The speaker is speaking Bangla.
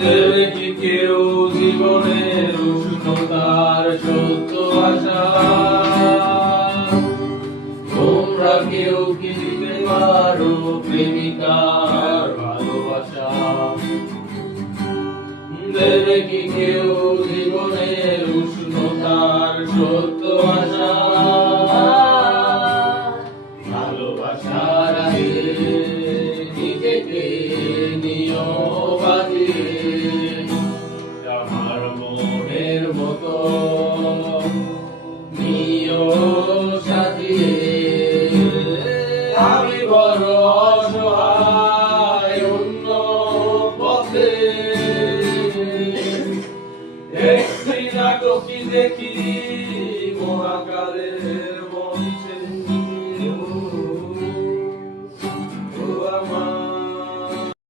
দেবে কি কেউ জীবনের উষ্ণতার সত্য আশা? তোমরা কেউ কি দিতে পারো প্রেমিকার ভালোবাসা? দেবে কি কেউ জীবনের উষ্ণতার সত্য আশা? ভালোবাসার আগে নিজেকে নিও বাজিয়ে।